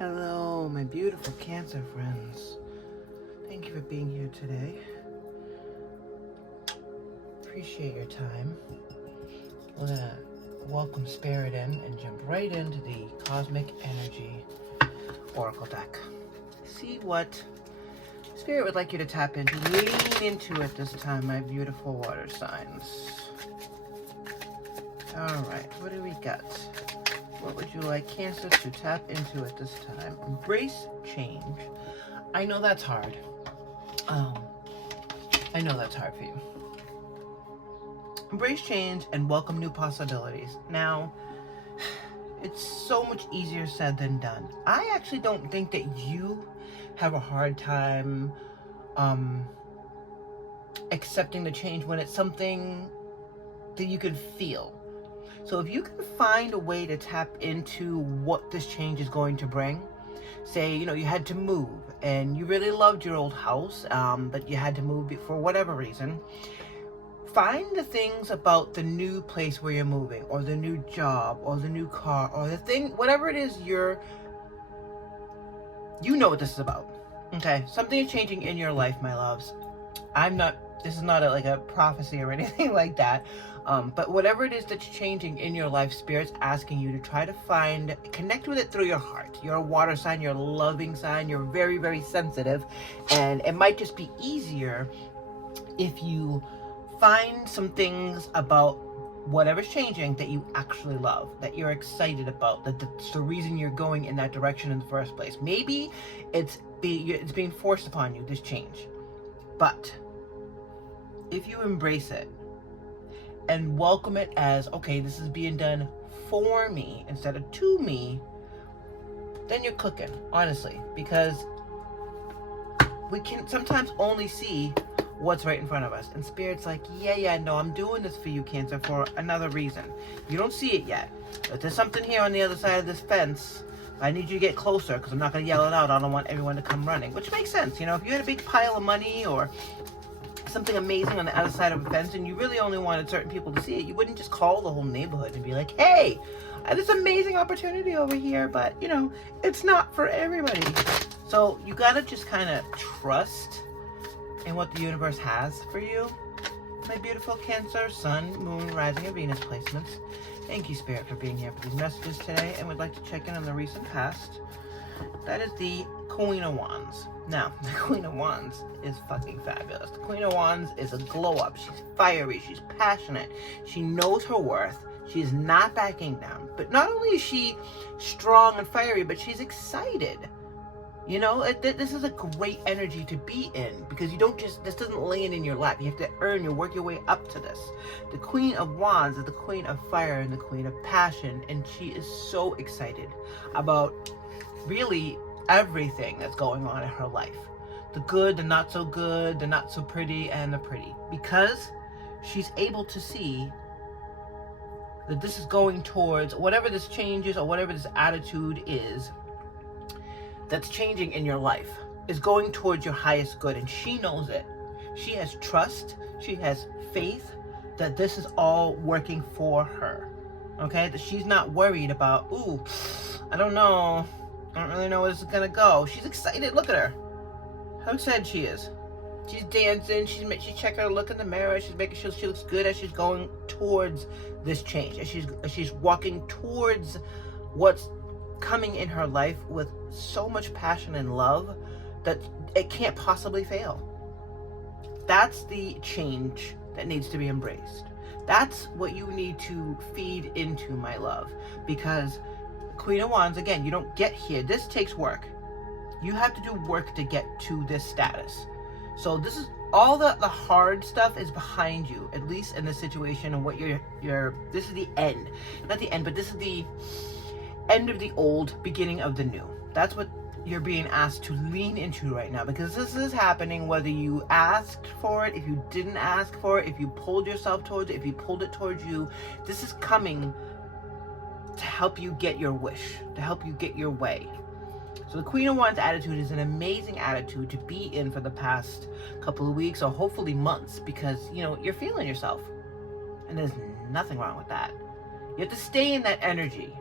Hello, my beautiful Cancer friends. Thank you for being here today. Appreciate your time. We're gonna welcome Spirit in and jump right into the Cosmic Energy Oracle deck. See what Spirit would like you to tap into. Lean into it this time, my beautiful water signs. Alright, what do we got? What would you like Cancer to tap into at this time? Embrace change. I know that's hard. I know that's hard for you. Embrace change and welcome new possibilities. Now, it's so much easier said than done. I actually don't think that you have a hard time accepting the change when it's something that you can feel. So if you can find a way to tap into what this change is going to bring, say, you had to move and you really loved your old house, but you had to move for whatever reason, find the things about the new place where you're moving, or the new job, or the new car, or the thing, whatever it is you know what this is about. Okay, something is changing in your life, my loves. This is not like a prophecy or anything like that. But whatever it is that's changing in your life, Spirit's asking you to try to connect with it through your heart. You're a water sign, you're a loving sign, you're very, very sensitive. And it might just be easier if you find some things about whatever's changing that you actually love, that you're excited about, that's the reason you're going in that direction in the first place. Maybe it's being forced upon you, this change. But if you embrace it and welcome it as, okay, this is being done for me instead of to me, then you're cooking, honestly, because we can sometimes only see what's right in front of us. And Spirit's like, yeah, no, I'm doing this for you, Cancer, for another reason. You don't see it yet, but there's something here on the other side of this fence. I need you to get closer because I'm not going to yell it out. I don't want everyone to come running, which makes sense. If you had a big pile of money or something amazing on the other side of a fence and you really only wanted certain people to see it, you wouldn't just call the whole neighborhood and be like, hey, I have this amazing opportunity over here, but it's not for everybody. So you gotta just kind of trust in what the universe has for you, my beautiful Cancer, Sun, Moon, Rising, and Venus placements. Thank you, Spirit, for being here for these messages today, and would like to check in on the recent past. That is the Queen of Wands. Now, the Queen of Wands is fucking fabulous. The Queen of Wands is a glow up. She's fiery. She's passionate. She knows her worth. She is not backing down. But not only is she strong and fiery, but she's excited. This is a great energy to be in because this doesn't land in your lap. You have to work your way up to this. The Queen of Wands is the Queen of Fire and the Queen of Passion, and she is so excited about really everything that's going on in her life. The good, the not so good, the not so pretty, and the pretty. Because she's able to see that this is going towards whatever this change is or whatever this attitude is that's changing in your life is going towards your highest good, and she knows it. She has trust, she has faith that this is all working for her. Okay? That she's not worried about, ooh, I don't know. I don't really know where this is gonna go. She's excited. Look at her. How excited she is. She's dancing. She's checking her look in the mirror. She's making sure she looks good as she's going towards this change. As she's walking towards what's coming in her life with so much passion and love that it can't possibly fail. That's the change that needs to be embraced. That's what you need to feed into, my love, because Queen of Wands, again, you don't get here. This takes work. You have to do work to get to this status. So this is all the hard stuff is behind you, at least in this situation, and what this is the end. Not the end, but this is the end of the old, beginning of the new. That's what you're being asked to lean into right now, because this is happening whether you asked for it, if you didn't ask for it, if you pulled yourself towards it, if you pulled it towards you. This is coming to help you get your wish, to help you get your way. So the Queen of Wands attitude is an amazing attitude to be in for the past couple of weeks or hopefully months, because you're feeling yourself, and there's nothing wrong with that. You have to stay in that energy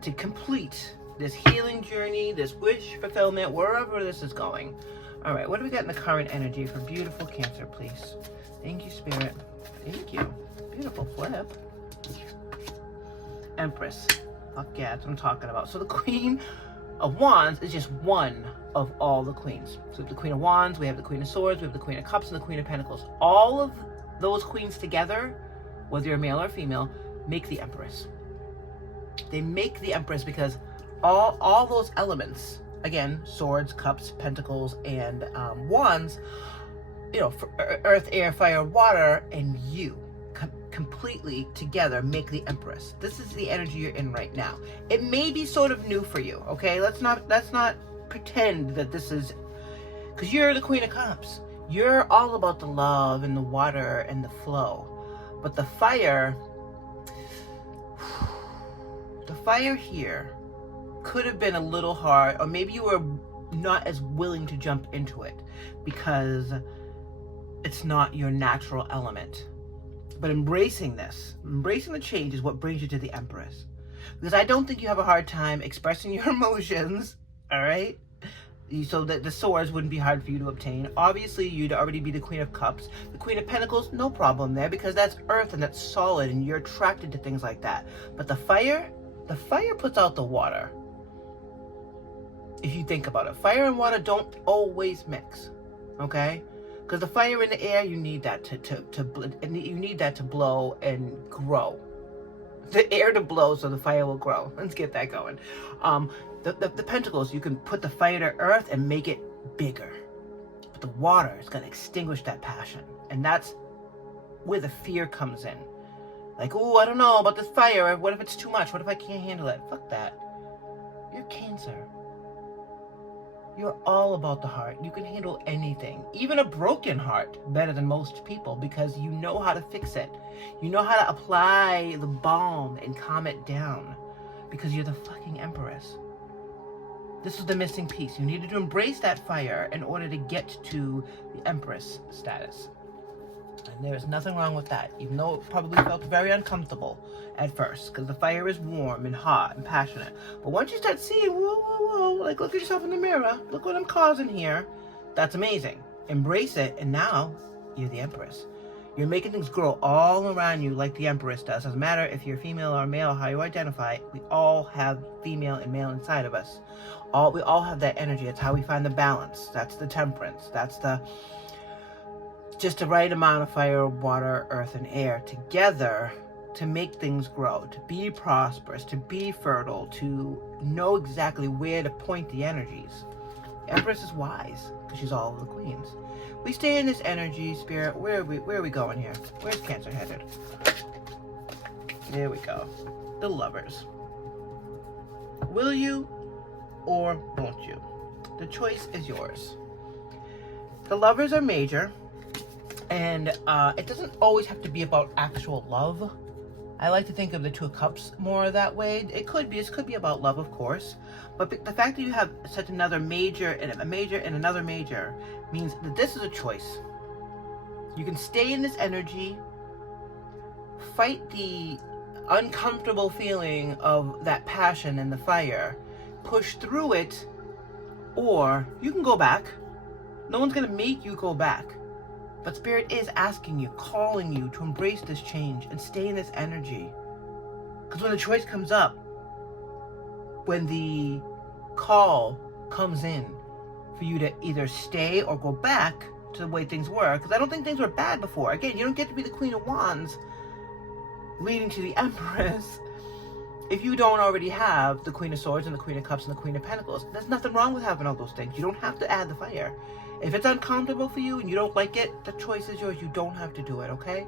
to complete this healing journey, this wish fulfillment, wherever this is going. All right, what do we got in the current energy for beautiful Cancer, please? Thank you, Spirit. Thank you. Beautiful flip. Empress. Fuck yeah, that's what I'm talking about. So the Queen of Wands is just one of all the queens. So we have the Queen of Wands, we have the Queen of Swords, we have the Queen of Cups, and the Queen of Pentacles. All of those queens together, whether you're male or female, make the Empress. They make the Empress because all those elements, again, swords, cups, pentacles, and wands, you know, earth, air, fire, water, and you completely together make the Empress. This is the energy you're in right now. It may be sort of new for you, okay? Let's not pretend that this is, because you're the Queen of Cups. You're all about the love and the water and the flow. But the fire here could have been a little hard, or maybe you were not as willing to jump into it because it's not your natural element. But embracing this, embracing the change is what brings you to the Empress. Because I don't think you have a hard time expressing your emotions, all right? So that the swords wouldn't be hard for you to obtain. Obviously, you'd already be the Queen of Cups. The Queen of Pentacles, no problem there, because that's earth and that's solid and you're attracted to things like that. But the fire puts out the water. If you think about it, fire and water don't always mix, okay? Because the fire in the air, you need that you need that to blow and grow. The air to blow so the fire will grow. Let's get that going. The pentacles, you can put the fire to earth and make it bigger. But the water is going to extinguish that passion. And that's where the fear comes in. Like, oh, I don't know about this fire. What if it's too much? What if I can't handle it? Fuck that. You're Cancer. You're all about the heart. You can handle anything, even a broken heart, better than most people because you know how to fix it. You know how to apply the balm and calm it down because you're the fucking Empress. This was the missing piece. You needed to embrace that fire in order to get to the Empress status. And there is nothing wrong with that, even though it probably felt very uncomfortable at first, because the fire is warm and hot and passionate. But once you start seeing, whoa, like look at yourself in the mirror, look what I'm causing here, that's amazing. Embrace it, and now you're the Empress. You're making things grow all around you like the Empress does. Doesn't matter if you're female or male, how you identify, we all have female and male inside of us. We all have that energy. It's how we find the balance. That's the temperance. That's just the right amount of fire, water, earth, and air together to make things grow, to be prosperous, to be fertile, to know exactly where to point the energies. The Empress is wise because she's all of the queens. We stay in this energy, Spirit. Where are we going here? Where's Cancer headed? There we go. The Lovers. Will you or won't you? The choice is yours. The Lovers are major. And it doesn't always have to be about actual love. I like to think of the Two of Cups more that way. It could be about love, of course. But the fact that you have such another major and a major and another major means that this is a choice. You can stay in this energy, fight the uncomfortable feeling of that passion and the fire, push through it, or you can go back. No one's going to make you go back. But Spirit is asking you, calling you to embrace this change and stay in this energy. Because when the choice comes up, when the call comes in for you to either stay or go back to the way things were, because I don't think things were bad before. Again, you don't get to be the Queen of Wands leading to the Empress if you don't already have the Queen of Swords and the Queen of Cups and the Queen of Pentacles. There's nothing wrong with having all those things. You don't have to add the fire. If it's uncomfortable for you and you don't like it, the choice is yours. You don't have to do it, okay?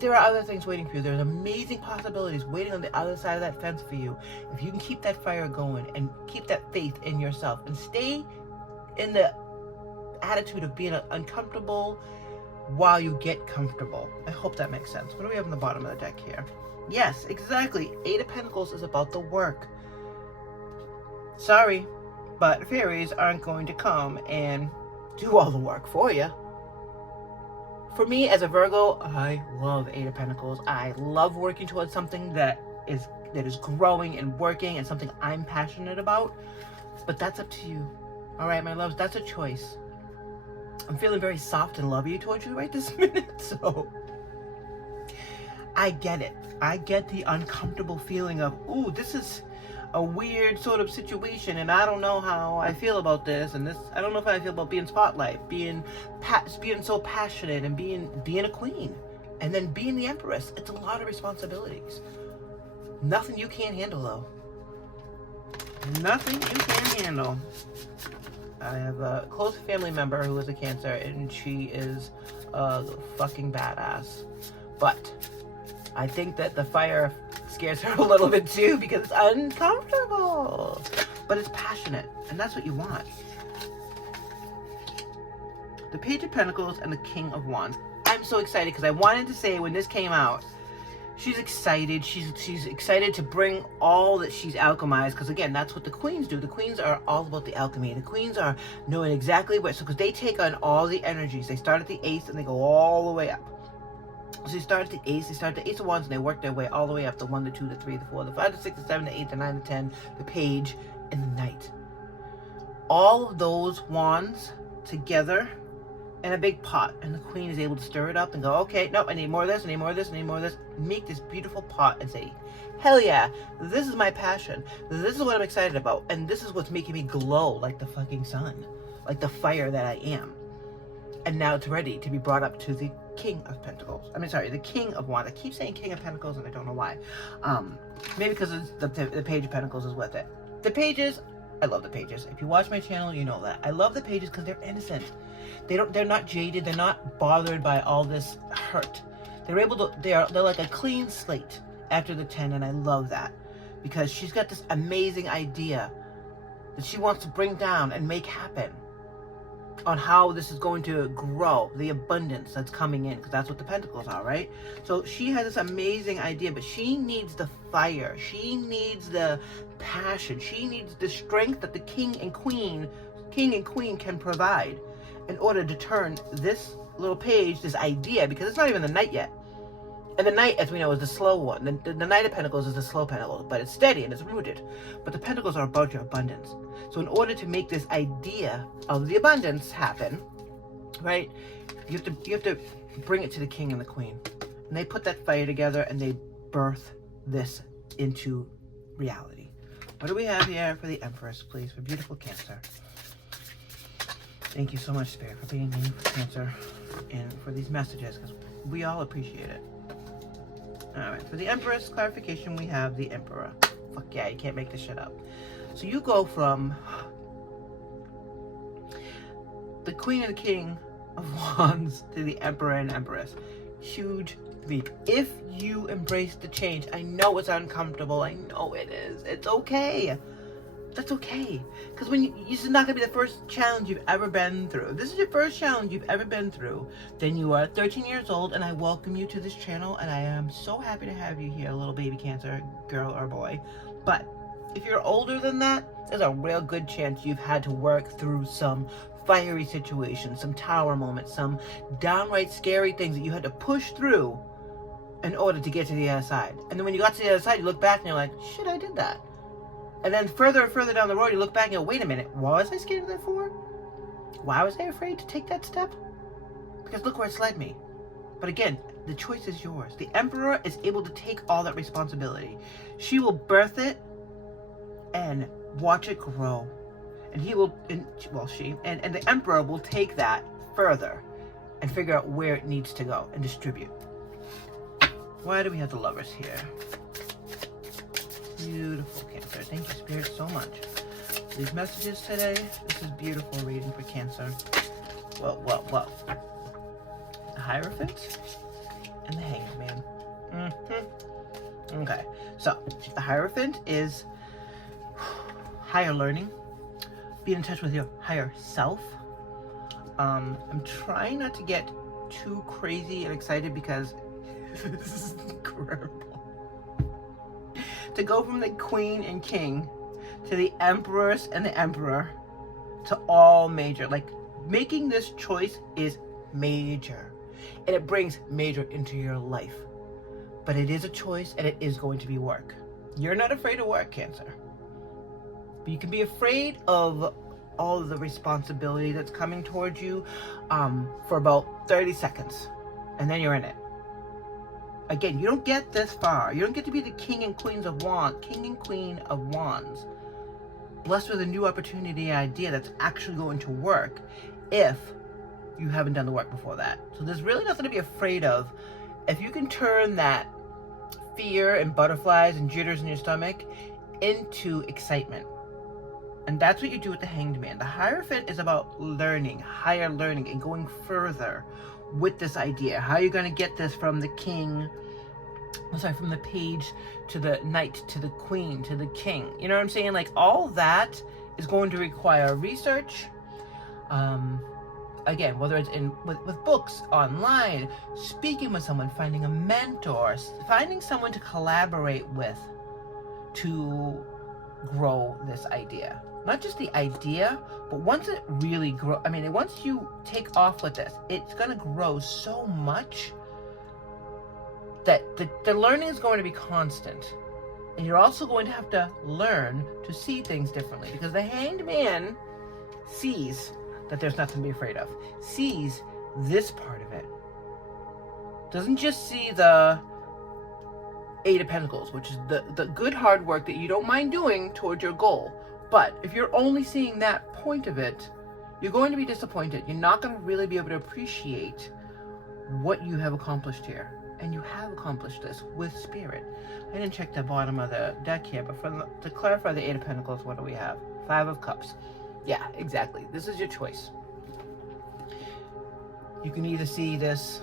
There are other things waiting for you. There's amazing possibilities waiting on the other side of that fence for you. If you can keep that fire going and keep that faith in yourself and stay in the attitude of being uncomfortable while you get comfortable. I hope that makes sense. What do we have on the bottom of the deck here? Yes, exactly. Eight of Pentacles is about the work. Sorry, but fairies aren't going to come and do all the work for you. For me, as a Virgo, I love Eight of Pentacles. I love working towards something that is that is growing and working and something I'm passionate about. But that's up to you. All right, my loves, that's a choice. I'm feeling very soft and lovey towards you right this minute, so I get it. I get the uncomfortable feeling of, ooh, this is a weird sort of situation, and I don't know how I feel about this, and this, I don't know if I feel about being spotlight, being so passionate, and being a queen, and then being the empress. It's a lot of responsibilities. Nothing you can't handle, though. Nothing you can't handle. I have a close family member who is a Cancer, and she is a fucking badass. But I think that the fire scares her a little bit too, because it's uncomfortable. But it's passionate, and that's what you want. The Page of Pentacles and the King of Wands. I'm so excited because I wanted to say when this came out, she's excited. She's excited to bring all that she's alchemized, because again, that's what the queens do. The queens are all about the alchemy. The queens are knowing exactly what, so because they take on all the energies. They start at the Ace and they go all the way up. So they start at the Ace, of Wands, and they work their way all the way up, the 1, the 2, the 3, the 4, the 5, the 6, the 7, the 8, the 9, the 10, the Page, and the Knight. All of those wands together in a big pot, and the queen is able to stir it up and go, okay, no, I need more of this, I need more of this, I need more of this. Make this beautiful pot and say, hell yeah, this is my passion. This is what I'm excited about, and this is what's making me glow like the fucking sun, like the fire that I am. And now it's ready to be brought up to the King of Pentacles. The King of Wands. I keep saying King of Pentacles, and I don't know why. Maybe because the Page of Pentacles is with it. The Pages, I love the Pages. If you watch my channel, you know that. I love the Pages because they're innocent. They're not jaded. They're not bothered by all this hurt. They're like a clean slate after the 10, and I love that because she's got this amazing idea that she wants to bring down and make happen on how this is going to grow, the abundance that's coming in, because that's what the Pentacles are, right? So she has this amazing idea, but she needs the fire. She needs the passion. She needs the strength that the King and Queen can provide in order to turn this little page, this idea, because it's not even the Knight yet. And the Knight, as we know, is the slow one. The Knight of Pentacles is the slow Pentacle, but it's steady and it's rooted. But the Pentacles are about your abundance. So in order to make this idea of the abundance happen, right, you have to bring it to the King and the Queen. And they put that fire together and they birth this into reality. What do we have here for the Empress, please, for beautiful Cancer? Thank you so much, Spirit, for being here for Cancer and for these messages, because we all appreciate it. Alright, for the Empress clarification, we have the Emperor. Fuck yeah, you can't make this shit up. So you go from the Queen and the King of Wands to the Emperor and Empress. Huge leap. If you embrace the change, I know it's uncomfortable. I know it is. It's okay. That's okay. Because this is not going to be the first challenge you've ever been through. If this is your first challenge you've ever been through, then you are 13 years old, and I welcome you to this channel, and I am so happy to have you here, little baby Cancer, girl or boy. But if you're older than that, there's a real good chance you've had to work through some fiery situations, some tower moments, some downright scary things that you had to push through in order to get to the other side. And then when you got to the other side, you look back and you're like, shit, I did that. And then further and further down the road, you look back and go, wait a minute, what was I scared of that for? Why was I afraid to take that step? Because look where it's led me. But again, the choice is yours. The Emperor is able to take all that responsibility. She will birth it and watch it grow. And he will, and the Emperor will take that further and figure out where it needs to go and distribute. Why do we have the Lovers here? Beautiful Cancer. Thank you, Spirit, so much for these messages today. This is beautiful reading for Cancer. Well. The Hierophant and the Hanged Man. Okay, so the Hierophant is higher learning, being in touch with your higher self. I'm trying not to get too crazy and excited because this is incredible. To go from the Queen and King to the Empress and the Emperor to all major. Like, making this choice is major. And it brings major into your life. But it is a choice and it is going to be work. You're not afraid of work, Cancer. But you can be afraid of all of the responsibility that's coming towards you for about 30 seconds. And then you're in it. Again, you don't get this far. You don't get to be the king and queen of wands. Blessed with a new opportunity idea that's actually going to work if you haven't done the work before that. So there's really nothing to be afraid of. If you can turn that fear and butterflies and jitters in your stomach into excitement. And that's what you do with the Hanged Man. The Hierophant is about learning, higher learning, and going further with this idea. How are you going to get this from the from the page to the knight, to the queen, to the king? You know what I'm saying? Like, all that is going to require research. Again, whether it's with books, online, speaking with someone, finding a mentor, finding someone to collaborate with to grow this idea. Not just the idea, but once it really grows, once you take off with this, it's going to grow so much that the learning is going to be constant. And you're also going to have to learn to see things differently, because the Hanged Man sees that there's nothing to be afraid of, sees this part of it. Doesn't just see the Eight of Pentacles, which is the good hard work that you don't mind doing towards your goal. But if you're only seeing that point of it, you're going to be disappointed. You're not going to really be able to appreciate what you have accomplished here. And you have accomplished this with Spirit. I didn't check the bottom of the deck here, but to clarify the Eight of Pentacles, what do we have? Five of Cups. Yeah, exactly. This is your choice. You can either see this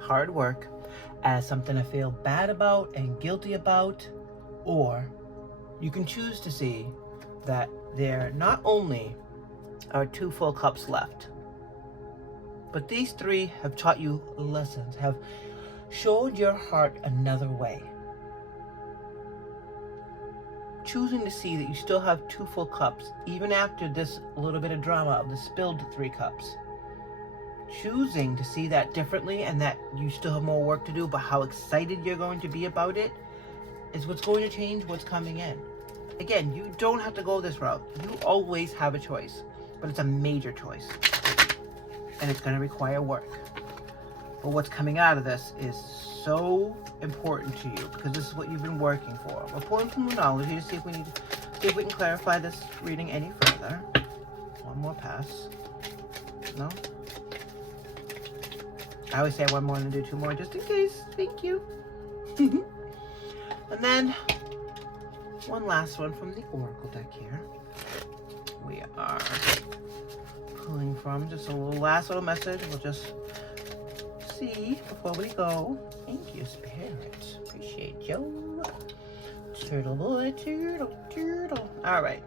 hard work as something to feel bad about and guilty about, or you can choose to see that there not only are 2 full cups left, but these 3 have taught you lessons, have showed your heart another way. Choosing to see that you still have 2 full cups, even after this little bit of drama of the spilled 3 cups. Choosing to see that differently, and that you still have more work to do, but how excited you're going to be about it is what's going to change what's coming in. Again, you don't have to go this route. You always have a choice, but it's a major choice. And it's going to require work. But what's coming out of this is so important to you, because this is what you've been working for. We're pulling from Moonology to see if we can clarify this reading any further. One more pass. No? I always say one more and do 2 more just in case. Thank you. And then one last one from the Oracle deck here. We are pulling from just a last little message. We'll just see before we go. Thank you, Spirit. Appreciate you. Turtle boy, turtle. All right.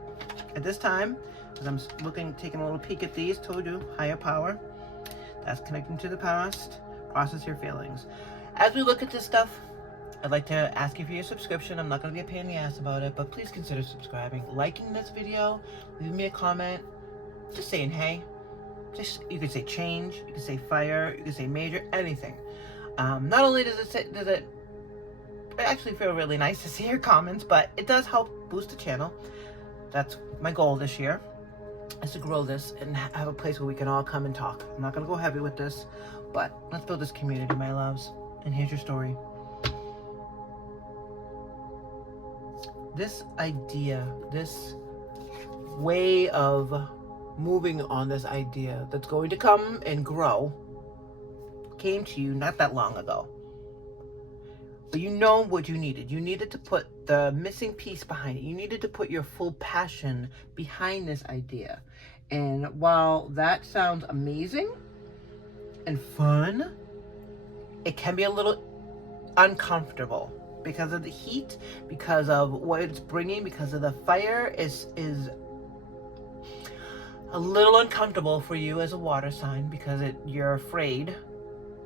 At this time, as I'm taking a little peek at these, told you, higher power. That's connecting to the past. Process your feelings. As we look at this stuff, I'd like to ask you for your subscription. I'm not going to be a pain in the ass about it, but please consider subscribing, liking this video, leaving me a comment, just saying hey. You could say change, you could say fire, you could say major, anything. Not only does it actually feel really nice to see your comments, but it does help boost the channel. That's my goal this year, is to grow this and have a place where we can all come and talk. I'm not going to go heavy with this, but let's build this community, my loves. And here's your story. This idea, this way of moving on this idea that's going to come and grow, came to you not that long ago. But you know what you needed. You needed to put the missing piece behind it. You needed to put your full passion behind this idea. And while that sounds amazing and fun, it can be a little uncomfortable because of the heat, because of what it's bringing, because of the fire is a little uncomfortable for you as a water sign, because you're afraid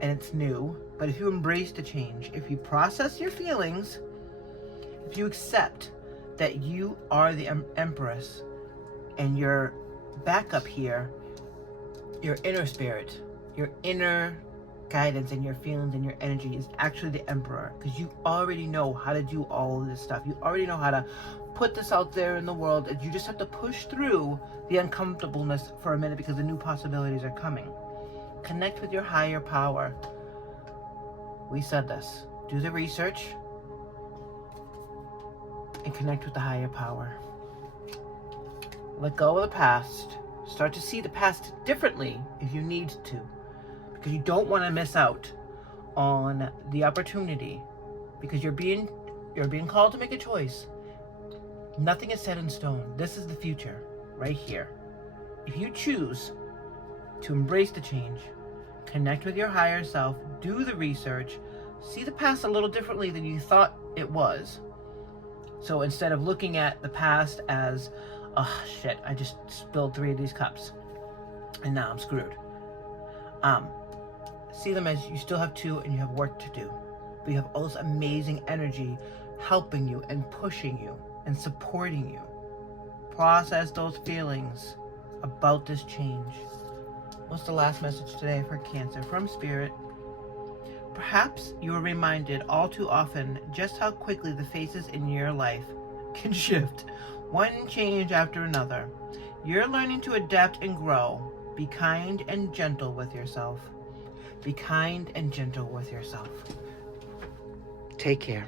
and it's new. But if you embrace the change, if you process your feelings, if you accept that you are the Empress and your backup here, your inner spirit, your inner guidance and your feelings and your energy is actually the Emperor, because you already know how to do all of this stuff. You already know how to put this out there in the world, and you just have to push through the uncomfortableness for a minute because the new possibilities are coming. Connect with your higher power. We said this. Do the research and connect with the higher power. Let go of the past. Start to see the past differently if you need to, because you don't want to miss out on the opportunity, because you're being called to make a choice. Nothing is set in stone. This is the future right here. If you choose to embrace the change, connect with your higher self, do the research, see the past a little differently than you thought it was. So instead of looking at the past as, oh shit, I just spilled 3 of these cups and now I'm screwed. See them as you still have 2 and you have work to do. But you have all this amazing energy helping you and pushing you and supporting you. Process those feelings about this change. What's the last message today for Cancer from Spirit? Perhaps you are reminded all too often just how quickly the phases in your life can shift, one change after another. You're learning to adapt and grow. Be kind and gentle with yourself. Be kind and gentle with yourself. Take care.